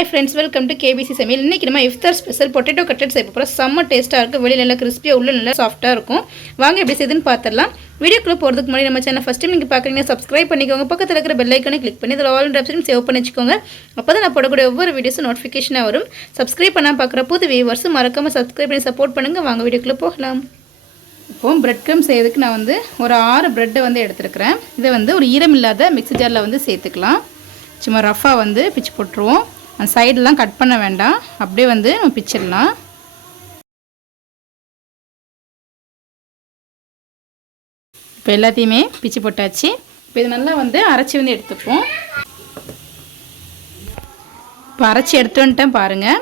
Hi friends welcome to KPC சமையல் இன்றைக்கி நம்ம இஃப்தார் ஸ்பெஷல் பொட்டேட்டோ கட்லெட் செய்ய போகிறோம் செம்ம டேஸ்ட்டாக இருக்குது வெளியில் நல்லா கிறிஸ்பியாக உள்ள நல்லா சாஃப்ட்டாக இருக்கும். வாங்க எப்படி செய்யுதுன்னு பார்த்துடலாம் வீடியோக்குள்ளே போகிறதுக்கு முன்னாடி நம்ம சேனல் ஃபஸ்ட் டைம் நீங்கள் பார்க்குறீங்க சப்ஸ்கிரைப் பண்ணிக்கோங்க. பக்கத்தில் இருக்கிற பெல் ஐக்கனை கிளிக் பண்ணி இதில் ஆல் ஆப்ஷனும் சேவ் பண்ணி வச்சுக்கோங்க. அப்போ தான் நான் போடக்கூடிய ஒவ்வொரு வீடியோஸும் நோட்டிஃபிகேஷனாக வரும். சப்ஸ்கிரைப் பண்ணால் பார்க்குற புது வியூவர்ஸ் மறக்காமல் சப்ஸ்கிரைப் பண்ணி சப்போர்ட் பண்ணுங்கள் வாங்க வீடியோக்குள்ளே போகலாம். இப்போ பிரெட் க்ரம் செய்யறதுக்கு நான் வந்து ஒரு ஆறு ப்ரெட்டை வந்து எடுத்துருக்கிறேன். இதை வந்து ஒரு ஈரம் இல்லாத மிக்ஸி ஜாரில் வந்து சேர்த்துக்கலாம். சும்மா ரஃபாக வந்து பிச்சு போட்டுருவோம். அந்த சைடெலாம் கட் பண்ண வேண்டாம். அப்படியே வந்து நம்ம பிச்சிடலாம். இப்போ எல்லாத்தையுமே பிச்சு போட்டாச்சு. இப்போ இது நல்லா வந்து அரைச்சி வந்து எடுத்துப்போம். இப்போ அரைச்சி எடுத்து வந்துட்டேன் பாருங்கள்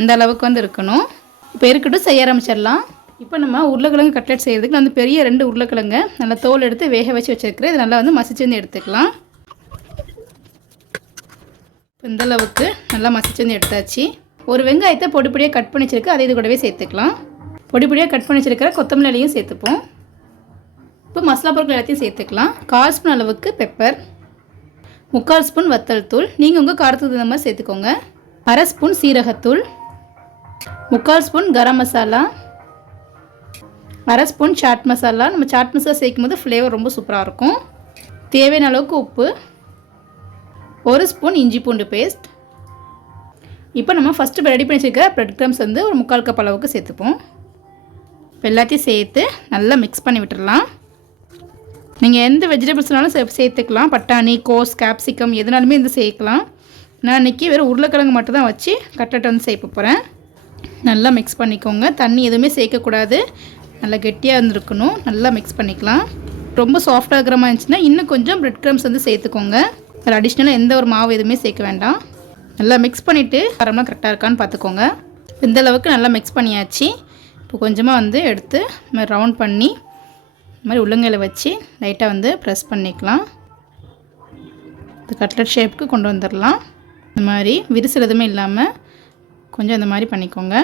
இந்த அளவுக்கு வந்து இருக்கணும். இப்போ இருக்கட்டும் செய்ய ஆரம்பிச்சிடலாம். இப்போ நம்ம உருளைக்கிழங்கு கட்லெட் செய்கிறதுக்கு நான் வந்து பெரிய ரெண்டு உருளைக்கிழங்கு நல்லா தோல் எடுத்து வேக வச்சு வச்சுருக்கிறேன். இது நல்லா வந்து மசிச்சு வந்து எடுத்துக்கலாம். இப்போ இந்த அளவுக்கு நல்லா மசிச்சு வந்து எடுத்தாச்சு. ஒரு வெங்காயத்தை பொடிபொடியாக கட் பண்ணி வச்சுருக்கு அதை இது கூடவே சேர்த்துக்கலாம். பொடி பொடியாக கட் பண்ணி வச்சிருக்கிற கொத்தமல்லியும் சேர்த்துப்போம். இப்போ மசாலா பொருட்கள் எல்லாத்தையும் சேர்த்துக்கலாம். கால் ஸ்பூன் அளவுக்கு பெப்பர் முக்கால் ஸ்பூன் வத்தல் தூள். நீங்கள் உங்கள் காரத்துக்கு தகுந்த மாதிரி சேர்த்துக்கோங்க. அரை ஸ்பூன் சீரகத்தூள் முக்கால் ஸ்பூன் கரம் மசாலா அரை ஸ்பூன் சாட் மசாலா. நம்ம சாட் மசாலா சேர்க்கும் போது ஃப்ளேவர் ரொம்ப சூப்பராக இருக்கும். தேவையான அளவுக்கு உப்பு ஒரு ஸ்பூன் இஞ்சி பூண்டு பேஸ்ட். இப்போ நம்ம ஃபஸ்ட்டு ரெடி பண்ணி வச்சுருக்க ப்ரெட் க்ரம்ஸ் வந்து ஒரு முக்கால் கப் அளவுக்கு சேர்த்துப்போம். இப்போ எல்லாத்தையும் சேர்த்து நல்லா மிக்ஸ் பண்ணி விட்டுடலாம் நீங்கள் எந்த வெஜிடபிள்ஸ்னாலும் சே சேர்த்துக்கலாம். பட்டாணி கோஸ் கேப்சிகம் எதுனாலுமே இந்த சேர்க்கலாம். நான் இன்றைக்கி வெறும் உருளைக்கிழங்கு மட்டும் தான் வச்சு கட்டட்டை வந்து சேர்க்க போகிறேன் நல்லா மிக்ஸ் பண்ணிக்கோங்க. தண்ணி எதுவுமே சேர்க்கக்கூடாது நல்லா கெட்டியாக இருந்துருக்கணும். நல்லா மிக்ஸ் பண்ணிக்கலாம். ரொம்ப சாஃப்டாக இருக்கிற மாதிரி இருந்துச்சுன்னா இன்னும் கொஞ்சம் ப்ரெட் க்ரம்ஸ் வந்து சேர்த்துக்கோங்க. அதில் அடிஷ்னலாக எந்த ஒரு மாவு எதுவுமே சேர்க்க வேண்டாம். நல்லா மிக்ஸ் பண்ணிவிட்டு காரம்லாம் கரெக்டாக இருக்கான்னு பார்த்துக்கோங்க. இந்த அளவுக்கு நல்லா மிக்ஸ் பண்ணியாச்சு. இப்போ கொஞ்சமாக வந்து எடுத்து இந்த மாதிரி ரவுண்ட் பண்ணி இந்த மாதிரி உள்ளங்கையில் வச்சு லைட்டாக வந்து ப்ரெஸ் பண்ணிக்கலாம். இந்த கட்லட் ஷேப்புக்கு கொண்டு வந்துடலாம். இந்த மாதிரி விரிசல் எதுவுமே இல்லாமல் கொஞ்சம் இந்த மாதிரி பண்ணிக்கோங்க.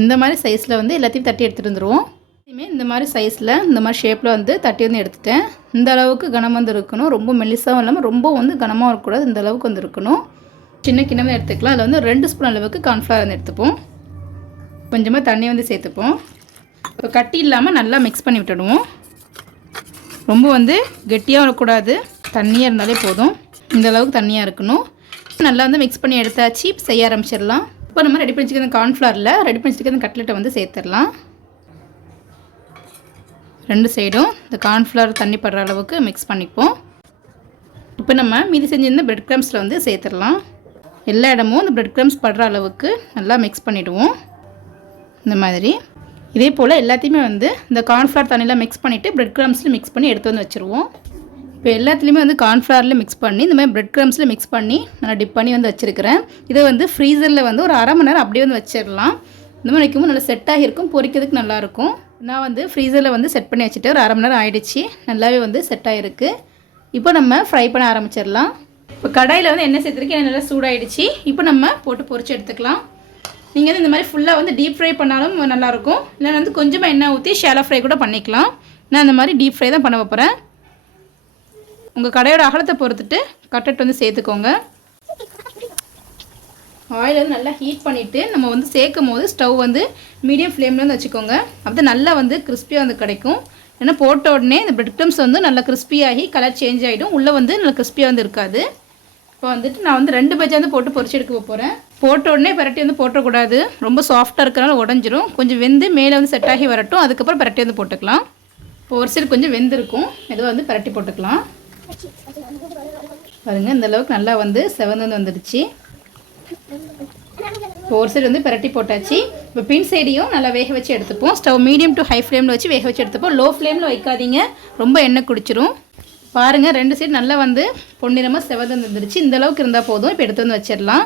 இந்த மாதிரி சைஸில் வந்து எல்லாத்தையும் தட்டி எடுத்துகிட்டு வந்துடுவோம் இனிமேல் இந்த மாதிரி சைஸில் இந்த மாதிரி ஷேப்பில் வந்து தட்டி வந்து எடுத்துட்டேன். இந்த அளவுக்கு கனம் வந்து இருக்கணும். ரொம்ப மெல்லிசாகவும் இல்லாமல் ரொம்ப வந்து கனமாக இருக்கக்கூடாது. இந்த அளவுக்கு வந்து இருக்கணும். சின்ன கிண்ணமே எடுத்துக்கலாம். அதில் வந்து ரெண்டு ஸ்பூன் அளவுக்கு கார்ன்ஃப்ளவர் வந்து எடுத்துப்போம். கொஞ்சமாக தண்ணி வந்து சேர்த்துப்போம். இப்போ கட்டி இல்லாமல் நல்லா மிக்ஸ் பண்ணி விட்டுடுவோம். ரொம்ப வந்து கெட்டியாக இருக்கக்கூடாது தண்ணியாக இருந்தாலே போதும். இந்த அளவுக்கு தண்ணியாக இருக்கணும். நல்லா வந்து மிக்ஸ் பண்ணி எடுத்தாச்சு. செய்ய ஆரம்பிச்சிடலாம். இப்போ நம்ம ரெடி பண்ணி வச்சுக்கிற கார்ன்ஃப்ளவரில் ரெடி பண்ணி வச்சுக்கிற கட்லெட்டை வந்து சேர்த்துடலாம். ரெண்டு சைடும் இந்த கார்ன்ஃப்ளவர் தண்ணி படுற அளவுக்கு மிக்ஸ் பண்ணிப்போம் இப்போ நம்ம மீதி செஞ்சிருந்த பிரெட் க்ரம்ஸில் வந்து சேர்த்துடலாம். எல்லா இடமும் இந்த பிரெட் க்ரம்ஸ் படுற அளவுக்கு நல்லா மிக்ஸ் பண்ணிவிடுவோம் இந்த மாதிரி. இதே போல் எல்லாத்தையுமே வந்து இந்த கார்ன்ஃப்ளவர் தண்ணியில் மிக்ஸ் பண்ணிவிட்டு பிரெட் க்ரம்ஸில் மிக்ஸ் பண்ணி எடுத்து வந்து வச்சுருவோம். இப்போ எல்லாத்துலேயுமே வந்து கார்ன்ஃப்ளவரில் மிக்ஸ் பண்ணி இந்த மாதிரி பிரெட் க்ரம்ஸில் மிக்ஸ் பண்ணி நல்லா டிப் பண்ணி வந்து வச்சுருக்கிறேன். இதை வந்து ஃப்ரீசரில் வந்து ஒரு அரை மணி நேரம் அப்படியே வந்து வச்சிடலாம். இந்த மாதிரி வைக்கும்போது நல்லா செட் ஆகியிருக்கும் பொரிக்கிறதுக்கு நல்லாயிருக்கும் நான் வந்து ஃப்ரீசரில் வந்து செட் பண்ணி வச்சுட்டு ஒரு அரை மணி நேரம் ஆகிடுச்சு நல்லாவே வந்து செட் ஆகிருக்கு இப்போ நம்ம ஃப்ரை பண்ண ஆரம்பிச்சிடலாம். இப்போ கடாயில் வந்து எண்ணெய் சேர்த்துருக்கு நல்லா சூடாயிடுச்சு. இப்போ நம்ம போட்டு பொறிச்சு எடுத்துக்கலாம். நீங்கள் வந்து இந்த மாதிரி ஃபுல்லாக வந்து டீப் ஃப்ரை பண்ணாலும் நல்லாயிருக்கும். இல்லை வந்து கொஞ்சமாக எண்ணெய் ஊற்றி ஷேலோ ஃப்ரை கூட பண்ணிக்கலாம். நான் இந்த மாதிரி டீப் ஃப்ரை தான் பண்ண போகிறேன் உங்கள் கடையோட அகலத்தை பொறுத்துட்டு கட்டட் வந்து சேர்த்துக்கோங்க. ஆயில் வந்து நல்லா ஹீட் பண்ணிவிட்டு நம்ம வந்து சேர்க்கும் போது ஸ்டவ் வந்து மீடியம் ஃப்ளேமில் வந்து வச்சுக்கோங்க. அப்போ நல்லா வந்து கிறிஸ்பியாக வந்து கிடைக்கும். ஏன்னா போட்ட உடனே இந்த பிரெட் க்ரம்ஸ் வந்து நல்லா கிறிஸ்பியாகி கலர் சேஞ்ச் ஆகிடும் உள்ளே வந்து நல்லா கிறிஸ்பியாக வந்து இருக்காது. இப்போ வந்துட்டு நான் வந்து ரெண்டு பஜ்ஜா வந்து போட்டு பொரிச்சு எடுக்க போகிறேன் போட்ட உடனே பரட்டி வந்து போட்டக்கூடாது ரொம்ப சாஃப்டாக இருக்கிறனால உடஞ்சிரும். கொஞ்சம் வெந்து மேலே வந்து செட் ஆகி வரட்டும். அதுக்கப்புறம் பரட்டி வந்து போட்டுக்கலாம். இப்போ ஒரு சைடு கொஞ்சம் வெந்திருக்கும் மெதுவாக வந்து பரட்டி போட்டுக்கலாம். பாருங்கள் இந்த அளவுக்கு நல்லா வந்து செவந்து வந்து வந்துடுச்சு. ஒரு சைடு வந்து பரட்டி போட்டாச்சு. இப்போ பின் சைடையும் நல்லா வேக வச்சு எடுத்துப்போம். ஸ்டவ் மீடியம் டு ஹை ஃப்ளேமில் வச்சு வேக வச்சு எடுத்துப்போம். லோ ஃப்ளேமில் வைக்காதீங்க. ரொம்ப எண்ணெய் குடிச்சிரும். பாருங்கள் ரெண்டு சைடு நல்லா வந்து பொன்னிறமாக செவந்து வந்துருச்சு. இந்தளவுக்கு இருந்தால் போதும். இப்போ எடுத்து வந்து வச்சிடலாம்.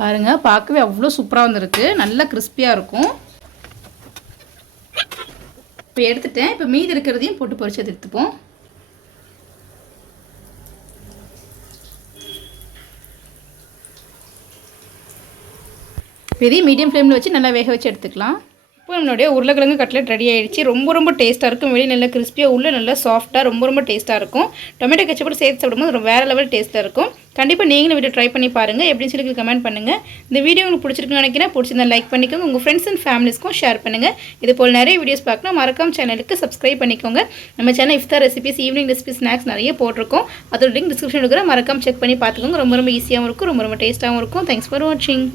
பாருங்கள் பார்க்கவே அவ்வளோ சூப்பராக வந்துருக்கு. நல்லா கிறிஸ்பியாக இருக்கும். இப்போ எடுத்துட்டேன். இப்போ மீதி இருக்கிறதையும் போட்டு பொரிச்சு எடுத்துப்போம். பெரிய மீடியம் ஃப்ளேமில் வச்சு நல்லா வேக வச்சு எடுத்துக்கலாம். இப்போ நம்மளுடைய உருளைக்கிழங்கு கட்லெட் ரெடி ஆகிடுச்சு ரொம்ப ரொம்ப டேஸ்ட்டாக இருக்கும். வெளியே நல்லா கிறிஸ்பியாக உள்ளே நல்லா சாஃப்ட்டாக ரொம்ப ரொம்ப டேஸ்ட்டாக இருக்கும். டொமேட்டோ கெச்சப்போட சேர்த்து சாப்பிடும்போது ரொம்ப வேறு லெவல் டேஸ்ட்டாக இருக்கும். கண்டிப்பாக நீங்களும் வீடியோ ட்ரை பண்ணி பாருங்கள் எப்படின்னு சொல்லி கமெண்ட் பண்ணுங்கள் இந்த வீடியோ உங்களுக்கு பிடிச்சிருக்குன்னு நினைக்கிறேன். பிடிச்சிருந்தா லைக் பண்ணிக்கோங்க. உங்கள் ஃப்ரெண்ட்ஸ் அண்ட் ஃபேமிலிஸ்க்கும் ஷேர் பண்ணுங்கள் இது போல் நிறைய வீடியோஸ் பார்க்கணும். மறக்காம சேனலுக்கு சப்ஸ்கிரைப் பண்ணிக்கோங்க. நம்ம சேனல் இஃப்தார் ரெசிபிஸ் ஈவினிங் ரெசிபி ஸ்நாக்ஸ் நிறைய போட்டிருக்கோம். அதோட லிங்க் டிஸ்கிரிப்ஷன் இருக்கிற மறக்காம செக் பண்ணி பார்த்துக்கோங்க. ரொம்ப ரொம்ப ஈஸியாகவும் இருக்கும். ரொம்ப ரொம்ப டேஸ்ட்டாகவும் இருக்கும். தேங்க்ஸ் ஃபார் வாட்சிங்